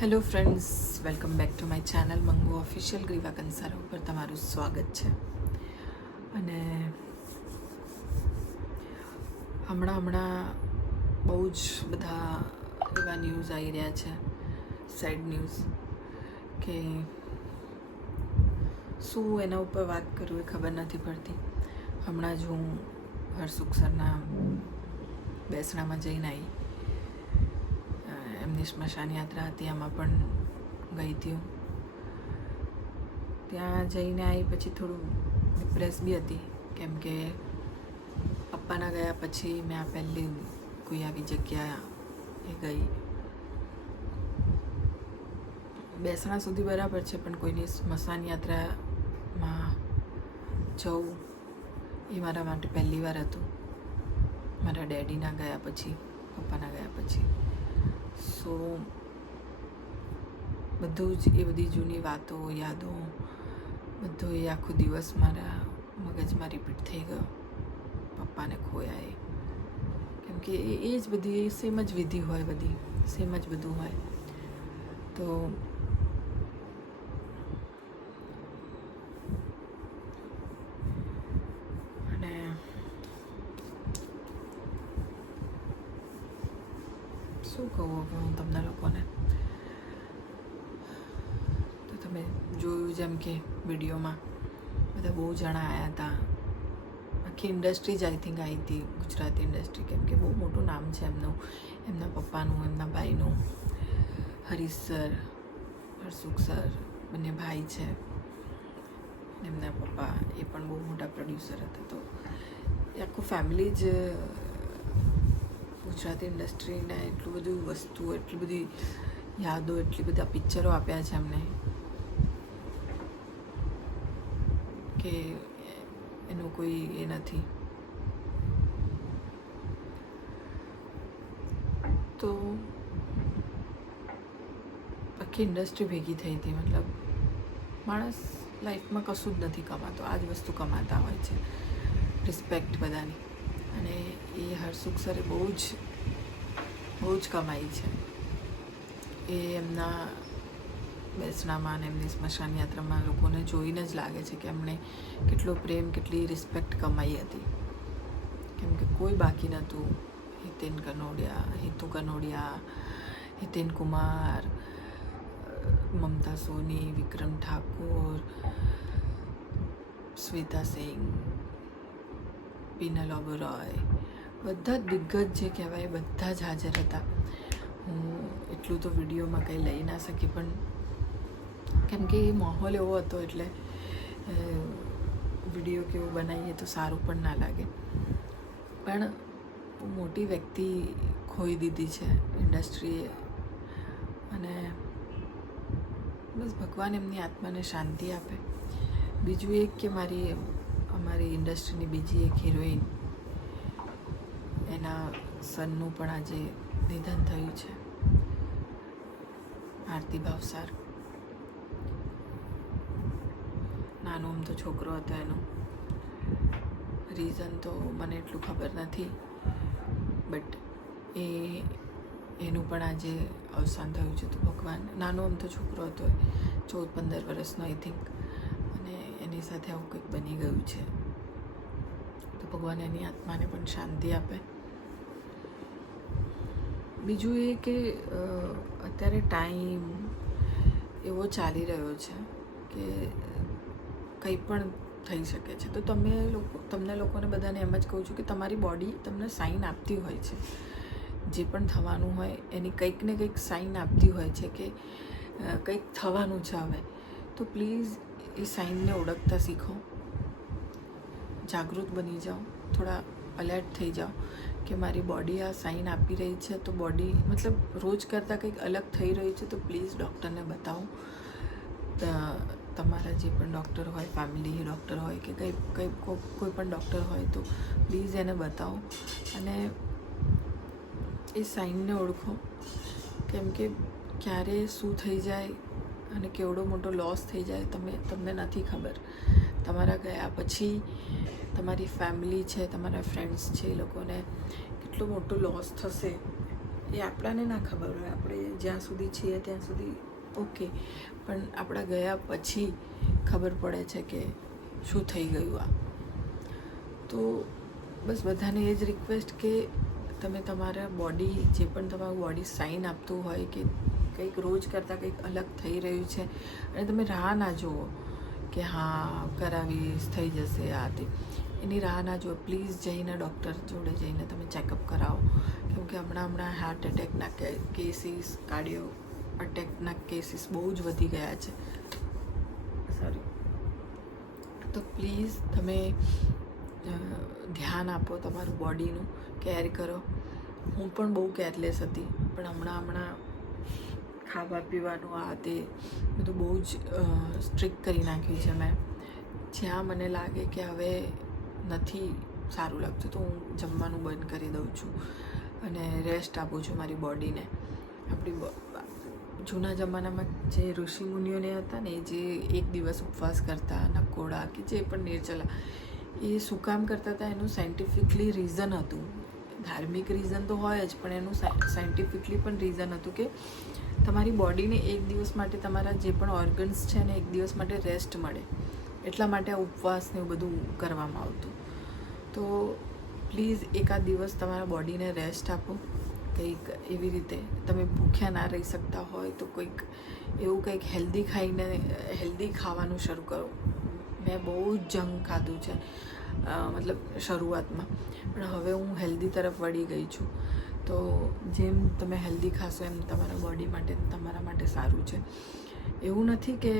Hello friends, welcome back to my channel Mangu official. Greeva Kansara ઉપર તમારું સ્વાગત છે. અને હમણાં બહુ જ બધા એવા ન્યૂઝ આવી રહ્યા છે, સેડ ન્યૂઝ, કે શું એના ઉપર વાત કરું એ ખબર નથી પડતી. હમણાં જ હું હરસુખ સરના બેસણામાં જઈને આવી. એમની સ્મશાન યાત્રા હતી, એમાં પણ ગઈ હતી હું. ત્યાં જઈને આવી પછી થોડું ડિપ્રેસ બી હતી, કેમ કે પપ્પાના ગયા પછી મેં આ પહેલી કોઈ આવી જગ્યા એ ગઈ. બેસણા સુધી બરાબર છે, પણ કોઈની સ્મશાન યાત્રામાં જવું એ મારા માટે પહેલી વાર હતું, મારા ડેડીના ગયા પછી, પપ્પાના ગયા પછી. સો બધું જ એ બધી જૂની વાતો, યાદો, બધો એ આખો દિવસ મારા મગજમાં રિપીટ થઈ ગયો. પપ્પાને ખોયા એ, કેમ કે એ જ બધી સેમ જ વિધિ હોય, બધી સેમ જ બધું હોય. તો અને શું કહું હવે હું તમને લોકોને. તો તમે જોયું જેમ કે વિડીયોમાં બધા બહુ જણા આવ્યા હતા. આખી ઇન્ડસ્ટ્રી જ આઈ થિંક આવી હતી, ગુજરાતી ઇન્ડસ્ટ્રી, કેમ કે બહુ મોટું નામ છે એમનું, એમના પપ્પાનું, એમના ભાઈનું. હરીશ સર, હરસુખ સર બંને ભાઈ છે. એમના પપ્પા એ પણ બહુ મોટા પ્રોડ્યુસર હતા. તો એ આખું ફેમિલી જ ગુજરાતી ઇન્ડસ્ટ્રીને એટલું બધું વસ્તુ, એટલી બધી યાદો, એટલી બધા પિક્ચરો આપ્યા છે એમને, કે એનું કોઈ એ નથી. તો આખી ઇન્ડસ્ટ્રી ભેગી થઈ હતી. મતલબ માણસ લાઈફમાં કશું જ નથી કમાતો, આ જ વસ્તુ કમાતા હોય છે, રિસ્પેક્ટ બધાની. અને એ હરસુખ સરે બહુ જ કમાઈ છે. એ એમના બેસણામાં અને એમની સ્મશાન યાત્રામાં લોકોને જોઈને જ લાગે છે કે એમણે કેટલો પ્રેમ, કેટલી રિસ્પેક્ટ કમાઈ હતી. કેમ કે કોઈ બાકી નહોતું. હિતેન કનોડિયા, હિતુ કનોડિયા, હિતેન કુમાર, મમતા સોની, વિક્રમ ઠાકોર, શ્વેતા સિંહ, પીનલ ઓબેરોય, બધા જ દિગ્ગજ જે કહેવાય બધા જ હાજર હતા. હું એટલું તો વિડીયોમાં કંઈ લઈ ના શકી, પણ કેમ કે એ માહોલ એવો હતો એટલે વિડીયો કેવો બનાવીએ તો સારું પણ ના લાગે. પણ મોટી વ્યક્તિ ખોઈ દીધી છે ઇન્ડસ્ટ્રીએ. અને બસ ભગવાન એમની આત્માને શાંતિ આપે. બીજું એક કે અમારી ઇન્ડસ્ટ્રીની બીજી એક હિરોઈન, એના સનનું પણ આજે નિધન થયું છે, આરતી ભાવસાર. નાનો અમથો છોકરો હતો એનો. રીઝન તો મને એટલું ખબર નથી, બટ એનું પણ આજે અવસાન થયું છે. તો ભગવાન, નાનો અમથો છોકરો હતો, 14-15 વર્ષનો આઈ થિંક, અને એની સાથે આવું કંઈક બની ગયું છે. તો ભગવાન એની આત્માને પણ શાંતિ આપે. બીજું એ કે અત્યારે ટાઈમ એવો ચાલી રહ્યો છે કે કંઈ પણ થઈ શકે છે. તો તમને લોકોને બધાને એમ જ કહું છું કે તમારી બોડી તમને સાઇન આપતી હોય છે. જે પણ થવાનું હોય એની કંઈક ને કંઈક સાઇન આપતી હોય છે કે કંઈક થવાનું છે હવે. તો પ્લીઝ એ સાઇનને ઓળખતા શીખો, જાગૃત બની જાઓ, થોડા અલર્ટ થઈ જાઓ કે મારી બોડી આ સાઇન આપી રહી છે. તો બોડી મતલબ રોજ કરતાં કંઈક અલગ થઈ રહ્યું છે, તો પ્લીઝ ડૉક્ટરને બતાવો. તમારા જે પણ ડૉક્ટર હોય, ફેમિલી ડૉક્ટર હોય કે કોઈ પણ ડૉક્ટર હોય, તો પ્લીઝ એને બતાવો અને એ સાઇનને ઓળખો. કેમ કે ક્યારે શું થઈ જાય અને કેવડો મોટો લોસ થઈ જાય તમને નથી ખબર. તમારા ગયા પછી તમારી ફેમિલી છે, તમારા ફ્રેન્ડ્સ છે, એ લોકોને કેટલો મોટો લોસ થશે એ આપણાને ના ખબર હોય. આપણે જ્યાં સુધી છીએ ત્યાં સુધી ઓકે, પણ આપણા ગયા પછી ખબર પડે છે કે શું થઈ ગયું આ. તો બસ બધાને એ જ રિક્વેસ્ટ કે તમે તમારા બોડી, જે પણ તમારું બોડી સાઇન આપતું હોય કે કંઈક રોજ કરતાં કંઈક અલગ થઈ રહ્યું છે, અને તમે રાહ ના જુઓ કે હા કરાવીશ થઈ જશે આ તે, એની રાહ ના જુઓ. પ્લીઝ જઈને ડૉક્ટર જોડે જઈને તમે ચેકઅપ કરાવો, કેમકે હમણાં હાર્ટ એટેકના કેસીસ, કાર્ડિયો અટેકના કેસીસ બહુ જ વધી ગયા છે. સોરી. તો પ્લીઝ તમે ધ્યાન આપો, તમારું બોડીનું કેર કરો. હું પણ બહુ કેરલેસ હતી, પણ હમણાં ખાવા પીવાનું આ તે બધું બહુ જ સ્ટ્રિક્ટ કરી નાખ્યું છે મેં. જ્યાં મને લાગે કે હવે નથી સારું લાગતું તો હું જમવાનું બંધ કરી દઉં છું અને રેસ્ટ આપું છું મારી બોડીને. આપણી જૂના જમાનામાં જે ઋષિમુનિઓને હતા ને, જે એક દિવસ ઉપવાસ કરતા, નકોડા કે જે પણ નિર્જલા, એ શું કામ કરતા હતા એનું સાયન્ટિફિકલી રીઝન હતું. ધાર્મિક રીઝન તો હોય જ, પણ એનું સાયન્ટિફિકલી પણ રીઝન હતું કે તમારી બોડીને એક દિવસ માટે, તમારા જે પણ ઓર્ગન્સ છે ને એક દિવસ માટે રેસ્ટ મળે, એટલા માટે આ ઉપવાસને એવું બધું કરવામાં આવતું. તો પ્લીઝ એકાદ દિવસ તમારા બોડીને રેસ્ટ આપો. કંઈક એવી રીતે તમે ભૂખ્યા ના રહી શકતા હોય તો કંઈક એવું કંઈક હેલ્ધી ખાવાનું શરૂ કરો. મેં બહુ જ જંક ખાધું છે, મતલબ શરૂઆતમાં, પણ હવે હું હેલ્ધી તરફ વળી ગઈ છું. તો જેમ તમે હેલ્ધી ખાશો એમ તમારા બોડી માટે, તમારા માટે સારું છે. એવું નથી કે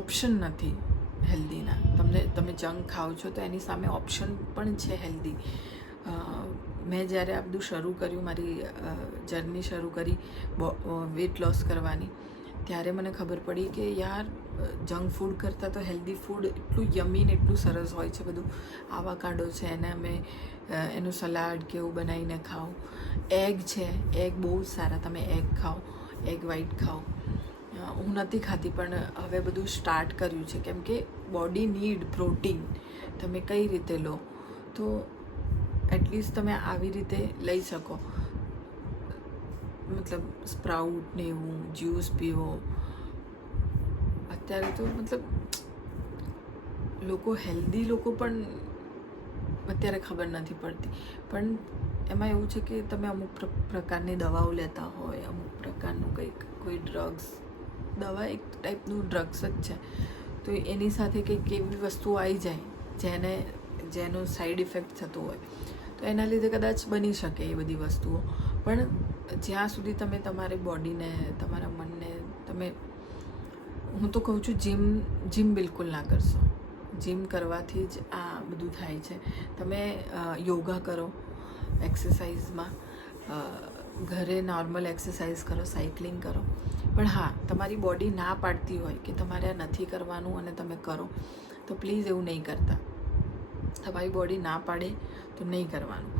ઓપ્શન નથી હેલ્ધીના. તમે જંક ખાઓ છો તો એની સામે ઓપ્શન પણ છે હેલ્ધી. મેં જ્યારે આ બધું શરૂ કર્યું, મારી જર્ની શરૂ કરી વેટ લોસ કરવાની, ત્યારે મને ખબર પડી કે યાર જંક ફૂડ કરતાં તો હેલ્ધી ફૂડ એટલું યમી ને એટલું સરસ હોય છે બધું. આવાકાડો છે, એને અમે એનું સલાડ કે એવું બનાવીને ખાઓ. એગ છે, એગ બહુ જ સારા, તમે એગ ખાઓ, એગ વ્હાઈટ ખાઓ. હું નથી ખાતી પણ હવે બધું સ્ટાર્ટ કર્યું છે, કેમ કે બોડી નીડ પ્રોટીન. તમે કઈ રીતે લો તો એટલીસ્ટ તમે આવી રીતે લઈ શકો. મતલબ સ્પ્રાઉટ ને એવું, જ્યુસ પીવો. અત્યારે તો મતલબ હેલ્ધી લોકો પણ અત્યારે ખબર નથી પડતી, પણ એમાં એવું છે કે તમે અમુક પ્રકારની દવાઓ લેતા હોય, અમુક પ્રકારનું કોઈ ડ્રગ્સ, દવા એક ટાઈપનું ડ્રગ્સ જ છે, તો એની સાથે કંઈક એવી વસ્તુઓ આવી જાય જેનો સાઈડ ઇફેક્ટ થતો હોય, તો એના લીધે કદાચ બની શકે એ બધી વસ્તુઓ. પણ જ્યાં સુધી તમે તમારી બોડીને, તમારા મનને હું તો કહું છું જીમ બિલકુલ ના કરશો. જીમ કરવાથી જ આ બધું થાય છે. તમે યોગા કરો, એક્સરસાઇઝમાં ઘરે નોર્મલ એક્સરસાઇઝ કરો, સાયકલિંગ કરો. પણ હા, તમારી બોડી ના પાડતી હોય કે તમારે આ નથી કરવાનું અને તમે કરો, તો પ્લીઝ એવું નહીં કરતા. તમારી બોડી ના પાડે તો નહીં કરવાનું.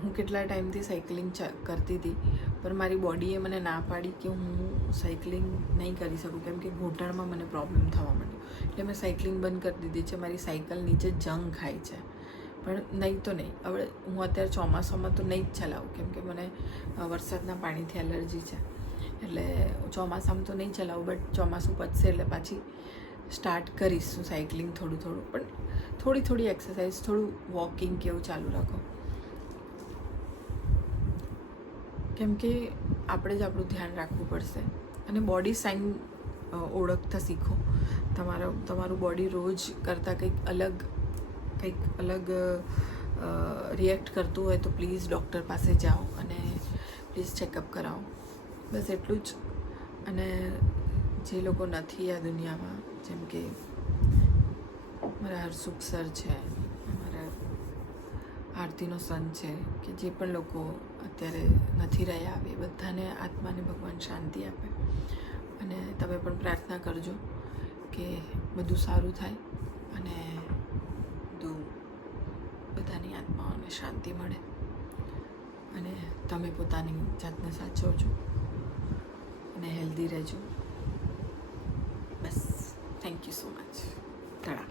હું કેટલા ટાઈમથી સાયકલિંગ કરતી હતી, પણ મારી બોડીએ મને ના પાડી કે હું સાયકલિંગ નહીં કરી શકું, કેમ કે ઘૂંટણમાં મને પ્રોબ્લેમ થવા માંડ્યો. એટલે મેં સાયકલિંગ બંધ કરી દીધી છે. મારી સાયકલ નીચે જંગ ખાય છે, પણ નહીં તો નહીં. હવે હું અત્યારે ચોમાસામાં તો નહીં જ ચલાવું, કેમ કે મને વરસાદના પાણીથી એલર્જી છે, એટલે ચોમાસામાં તો નહીં ચલાવું. બટ ચોમાસું પતશે એટલે પાછી સ્ટાર્ટ કરીશ હું સાયકલિંગ, થોડું પણ થોડી એક્સરસાઇઝ, થોડું વોકિંગ કે એવું ચાલુ રાખો. કેમ કે આપણે જ આપણું ધ્યાન રાખવું પડશે. અને બોડી સાઇન ઓળખતા શીખો. તમારું બોડી રોજ કરતાં કંઈક અલગ રિએક્ટ કરતું હોય તો પ્લીઝ ડૉક્ટર પાસે જાઓ અને પ્લીઝ ચેકઅપ કરાવો. બસ એટલું જ. અને જે લોકો નથી આ દુનિયામાં, જેમ કે મારા હરસુખ સર છે, મારા આરતીનો સન છે, કે જે પણ લોકો અત્યારે નથી રહ્યા, એ બધાને આત્માને ભગવાન શાંતિ આપે. અને તમે પણ પ્રાર્થના કરજો કે બધું સારું થાય અને બધાની આત્માઓને શાંતિ મળે અને તમે પોતાની જાતને સાચવજો અને હેલ્ધી રહેજો. બસ, થેન્ક યુ સો મચ. તળા.